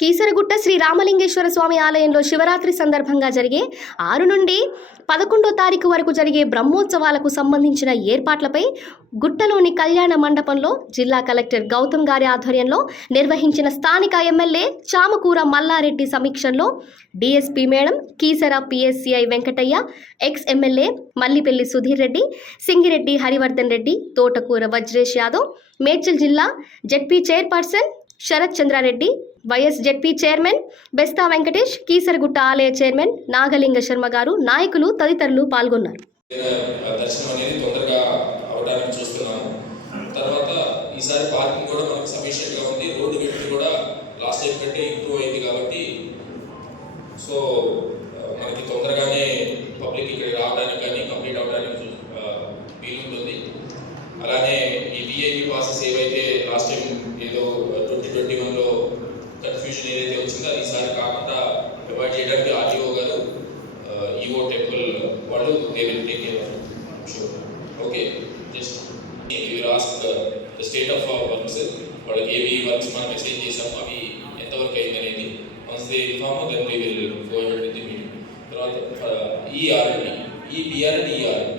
కీసరగుట్ట శ్రీ రామలింగేశ్వర స్వామి ఆలయంలో శివరాత్రి సందర్భంగా జరిగే ఆరు నుండి పదకొండో తారీఖు వరకు జరిగే బ్రహ్మోత్సవాలకు సంబంధించిన ఏర్పాట్లపై గుట్టలోని కళ్యాణ మండపంలో జిల్లా కలెక్టర్ గౌతమ్ గారి ఆధ్వర్యంలో నిర్వహించిన స్థానిక MLA Chamakura Mallareddy సమీక్షంలో DSP madam Keesara PSCI Venkataiah ex MLA Mallipelli Sudhir Reddy Singireddy Harivardhan Reddy Thotakura Vajresh Yadav Medchal జిల్లా ZP chairperson Sharath Chandrareddy vice ZP chairman Besta Venkatesh Keesaragutta ఆలయ చైర్మన్ నాగలింగ శర్మ గారు నాయకులు తదితరులు పాల్గొన్నారు. దర్శనం అనేది తొందరగా అవడానికి చూస్తున్నాము. తర్వాత ఈసారి పార్కింగ్ కూడా మనకు సఫిషియెంట్గా ఉంది. రోడ్డు వచ్చిందో అది ఈసారి కాకుండా అవాయిడ్ చేయడానికి ఆర్టీఓ గారు ఈఓ టెంపుల్ వాళ్ళు they will take care sure okay just you ask the state of works వాళ్ళకి ఏవి వర్క్స్ మనం మెసేజ్ చేసాము అవి ఎంతవరకు అయింది అనేది once they inform then we will go ahead with the meeting తర్వాత ఈఆర్ఎండి ఈ బిఆర్ఎండి ఈఆర్ఎండి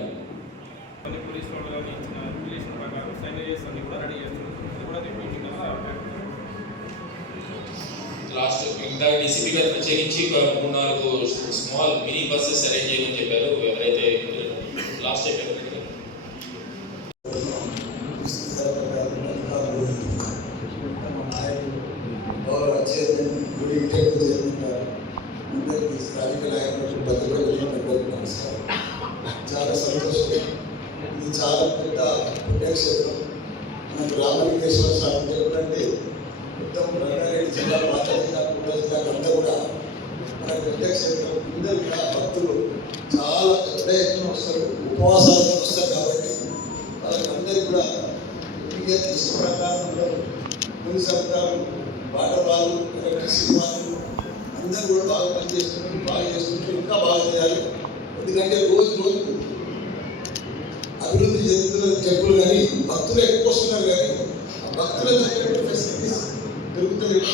లాస్ట్ ఇందాక డీసీపీ గారు ప్రత్యేకించి ఒక మూడు నాలుగు స్మాల్ మినీ బస్సెస్ అరేంజ్ చేయమని చెప్పారు. ఎవరైతే లాస్ట్ టైం ఎవరైతే చాలా సంతోషం. ఇది చాలా పెద్ద పుణ్యక్షేత్రం. మన రామలింగేశ్వర స్వామి దేవుడంటే మొత్తం రంగారెడ్డి జిల్లా పాత కూడా జిల్లా అంతా కూడా మన పుణ్యక్షేత్రం అందరూ కూడా భక్తులు చాలా పెద్ద ఎత్తున వస్తారు ఉపవాసాలు వస్తారు కాబట్టి వాళ్ళకందరికీ కూడా ఇదే ఇష్ట ప్రకారం ఉండరు ముందు సర్కారు వాటర్ ఎలక్ట్రిసిటీ వాళ్ళు అందరూ కూడా బాగా పనిచేస్తున్నారు బాగా చేస్తుంటారు ఇంకా బాగా చేయాలి ఎందుకంటే రోజు రోజు అభివృద్ధి చెందుతున్న చెప్పులు కానీ భక్తులు ఎక్కువ వస్తున్నారు కానీ ఆ భక్తుల దగ్గర ఫెసిలిటీస్ దొరుకుతలేవు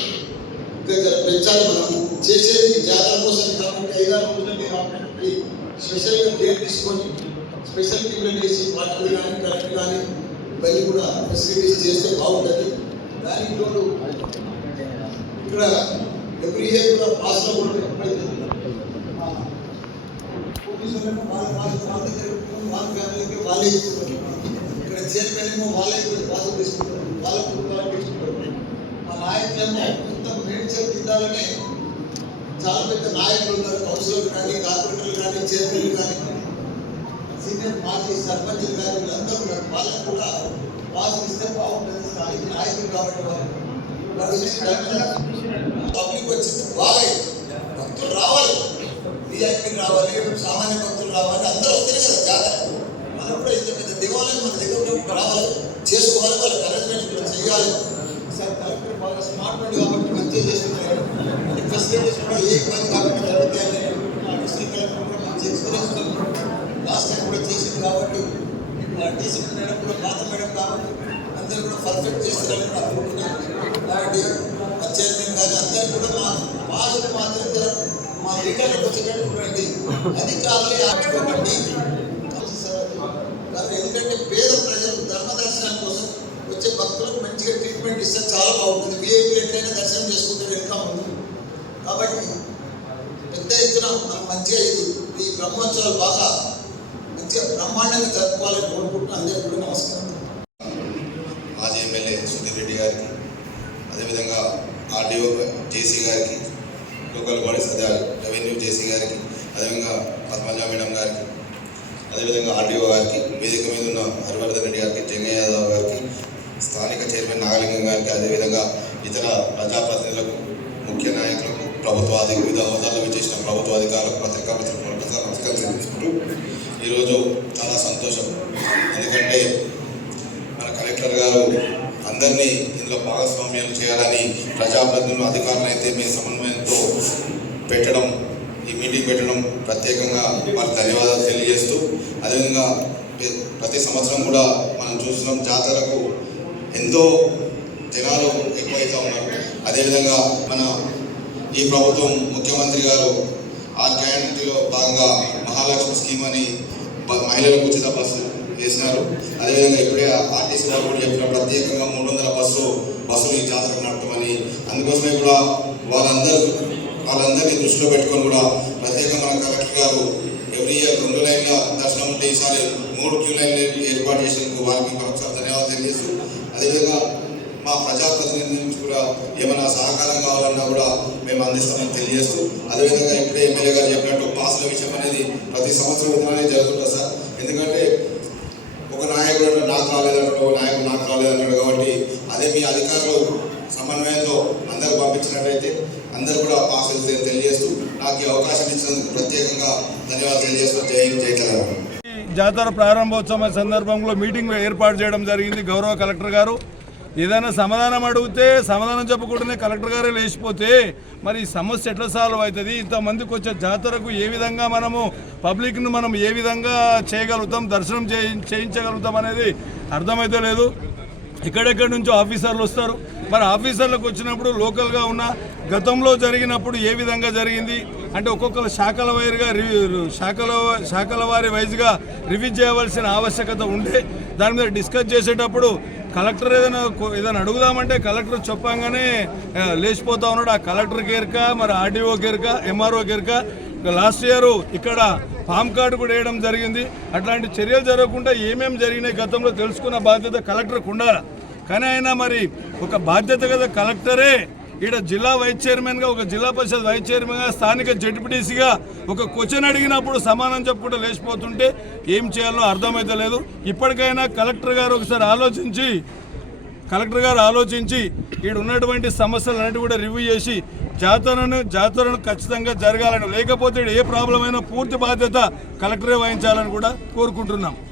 ఇంకా జర పెంచాలి మనం చేసేది జాతర కోసం కాబట్టి ఐదారు రోజులకి కాబట్టి స్పెషల్గా కేర్ తీసుకొని స్పెషల్ టీంలు చేసి వాటర్ కానీ కరెంట్ కానీ ఇవన్నీ కూడా ఫెసిలిటీస్ చేస్తే బాగుంటుంది దానికి తోడు ఇక్కడ ఎవ్రీ ఇయర్ కూడా పాస్లో కూడా ఎప్పుడైతే పోలీసులను వాళ్ళ పాస్ వాళ్ళ దగ్గర వాళ్ళ ఫ్యామిలీకి వాళ్ళే ఇస్తున్నారు ఇక్కడ చైర్మన్ ఏమో వాళ్ళే పాస్ మా నాయకులేమో మొత్తం మేడ్చల్ జిల్లాలోనే చాలా పెద్ద నాయకులు ఉన్నారు కౌన్సిలర్లు కానీ కార్పొరేటర్లు కానీ చైర్మన్లు కానీ సీనియర్ మాజీ సర్పంచులు కానీ వీళ్ళందరూ ఉన్నారు వాళ్ళకు కూడా పాస్ ఇస్తే బాగుంటుంది స్థానిక నాయకులు కాబట్టి వాళ్ళు వాళ్ళు పబ్లిక్ వచ్చింది బాగా భక్తులు రావాలి విఐపి రావాలి సామాన్య భక్తులు రావాలి అందరూ వస్తారు కదా జాతర మనం కూడా ఇంత పెద్ద దేవాలయం మన దగ్గర ఉన్నప్పుడు రావాలి చేసుకోవాలి వాళ్ళకి అరేంజ్మెంట్ కూడా చేయాలి సార్ కలెక్టర్ బాగా స్మార్ట్ ఉండి కాబట్టి మంచిగా చేస్తున్నారు ఫెసిలిటీస్ కూడా ఏ ఇబ్బంది కాకుండా జరుగుతాయని డిస్ట్రిక్ట్ కలెక్టర్ కూడా మంచి ఎక్స్పీరియన్స్ లాస్ట్ టైం కూడా చేసింది కాబట్టి ఇప్పుడు మేడం కూడా పాత మేడం కాబట్టి అందరూ కూడా పర్ఫెక్ట్ చేస్తారని కూడా అనుకుంటున్నాను కాబట్టి చైర్మన్ గారు అందరూ కూడా మా మాత్రం మా లీడర్లకు వచ్చేటట్టు అది కాదు ఆడుకోకండి కాబట్టి ఎందుకంటే పేద ప్రజలు ధర్మ దర్శనం కోసం వచ్చే భక్తులకు మంచిగా ట్రీట్మెంట్ ఇస్తే చాలా బాగుంటుంది. విఐపీ ఎట్లయినా దర్శనం చేసుకుంటే వెళ్తా ఉంది. కాబట్టి పెద్ద ఎత్తున మనం మంచిగా ఇది ఈ బ్రహ్మోత్సవాలు బాగా మంచిగా బ్రహ్మాండంగా జరుపుకోవాలని కోరుకుంటున్నాను. అందరికీ కూడా నమస్కారం. మాజీ ఎమ్మెల్యే సుధీర్ రెడ్డి గారికి అదేవిధంగా ఆర్డీఓ జేసీ గారికి లోకల్ బాడీస్ రెవెన్యూ జేసీ గారికి అదేవిధంగా పద్మజా మేడం గారికి అదేవిధంగా ఆర్డీఓ గారికి వేదిక మీద ఉన్న హరివర్ధన్ రెడ్డి గారికి జంగయ్య యాదవ్ స్థానిక చైర్మన్ నాగలింగం గారికి అదేవిధంగా ఇతర ప్రజాప్రతినిధులకు ముఖ్య నాయకులకు ప్రభుత్వ వివిధ హోదాల్లో విచ్చేసిన ప్రభుత్వ అధికారులకు పత్రికా మిత్రులకు నమస్కారం తెలియజేసుకుంటూ ఈరోజు చాలా సంతోషం. ఎందుకంటే మన కలెక్టర్ గారు అందరినీ ఇందులో భాగస్వామ్యం చేయాలని ప్రజాప్రతినిధులు అధికారులు అయితే మీ సమన్వయంతో పెట్టడం ఈ మీటింగ్ పెట్టడం ప్రత్యేకంగా వారి ధన్యవాదాలు తెలియజేస్తూ అదేవిధంగా ప్రతి సంవత్సరం కూడా మనం చూస్తున్నాం జాతరకు ఎంతో జనాలు ఎక్కువైతే ఉన్నారు. అదేవిధంగా మన ఈ ప్రభుత్వం ముఖ్యమంత్రి గారు ఆ గ్యారంటీలో భాగంగా మహాలక్ష్మి స్కీమ్ అని మహిళలకు ఉచిత బస్సు చేసినారు అదేవిధంగా ఇప్పుడే ఆర్టీసీ వారు కూడా చెప్పిన ప్రత్యేకంగా మూడు వందల బస్సు బస్సులు ఈ జాతరకు నడపమని అందుకోసమే కూడా వాళ్ళందరూ వాళ్ళందరినీ దృష్టిలో పెట్టుకొని కూడా ప్రత్యేకంగా మన కలెక్టర్ గారు ఎవ్రీ ఇయర్ రెండు లైన్ల దర్శనం ఉంటే ఈసారి మూడు క్యూ లైన్లు ఏర్పాటు చేసినందుకు వారికి మరొకసారి ధన్యవాదాలు తెలియజేస్తూ అదేవిధంగా మా ప్రజాప్రతినిధి నుంచి కూడా ఏమైనా సహకారం కావాలన్నా కూడా మేము అందిస్తామని తెలియజేస్తూ అదేవిధంగా ఇప్పుడే ఎమ్మెల్యే గారు చెప్పినట్టు పాసుల విషయం అనేది ప్రతి సంవత్సరం విధానం జరుగుతుంది సార్. ఎందుకంటే ఒక నాయకుడు నాకు రాలేదన్నాడు ఒక నాయకుడు నాకు రాలేదన్నాడు కాబట్టి అదే మీ అధికారులు సమన్వయంతో అందరూ పంపించినట్టయితే అందరూ కూడా పాసులు తెలియజేస్తూ నాకు ఈ అవకాశం ఇచ్చినందుకు ప్రత్యేకంగా ధన్యవాదాలు తెలియజేస్తూ జై హింద్, జై తెలంగాణ. జాతర ప్రారంభోత్సవం సందర్భంలో మీటింగ్ ఏర్పాటు చేయడం జరిగింది గౌరవ కలెక్టర్ గారు. ఏదైనా సమాధానం అడిగితే సమాధానం చెప్పకుండానే కలెక్టర్ గారే లేచిపోతే మరి ఈ సమస్య ఎట్లా సాల్వ్ అవుతుంది? ఇంతమందికి వచ్చే జాతరకు ఏ విధంగా మనము పబ్లిక్ను మనం ఏ విధంగా చేయగలుగుతాం? దర్శనం చేయించగలుగుతాం అనేది అర్థమైతే లేదు. ఎక్కడెక్కడి నుంచో ఆఫీసర్లు వస్తారు. మరి ఆఫీసర్లకు వచ్చినప్పుడు లోకల్గా ఉన్న గతంలో జరిగినప్పుడు ఏ విధంగా జరిగింది? అంటే ఒక్కొక్కరు శాఖల వైరుగా శాఖల శాఖల వారి వైజ్గా రివ్యూ చేయవలసిన ఆవశ్యకత ఉండే. దాని మీద డిస్కస్ చేసేటప్పుడు కలెక్టర్ ఏదైనా ఏదైనా అడుగుదామంటే కలెక్టర్ చెప్పంగానే లేచిపోతా ఉన్నాడు. ఆ కలెక్టర్ కేరక మరి ఆర్డీఓ కేరక ఎంఆర్ఓ కేరక లాస్ట్ ఇయర్ ఇక్కడ పామ్ కార్డు కూడా వేయడం జరిగింది. అట్లాంటి చర్యలు జరగకుండా ఏమేమి జరిగినాయి గతంలో తెలుసుకున్న బాధ్యత కలెక్టర్కి ఉండాలి కానీ ఆయన మరి ఒక బాధ్యత కదా కలెక్టరే ఈడ జిల్లా వైస్ చైర్మన్గా ఒక జిల్లా పరిషత్ వైస్ చైర్మన్గా స్థానిక జడ్పీటీసీగా ఒక క్వశ్చన్ అడిగినప్పుడు సమానం చెప్పుకుంటూ లేచిపోతుంటే ఏం చేయాలో అర్థమైతే లేదు. ఇప్పటికైనా కలెక్టర్ గారు ఒకసారి ఆలోచించి కలెక్టర్ గారు ఆలోచించి ఇక్కడ ఉన్నటువంటి సమస్యలు అన్నిటి కూడా రివ్యూ చేసి జాతరను జాతరను ఖచ్చితంగా జరగాలని లేకపోతే ఏ ప్రాబ్లం అయినా పూర్తి బాధ్యత కలెక్టరే వహించాలని కూడా కోరుకుంటున్నాం.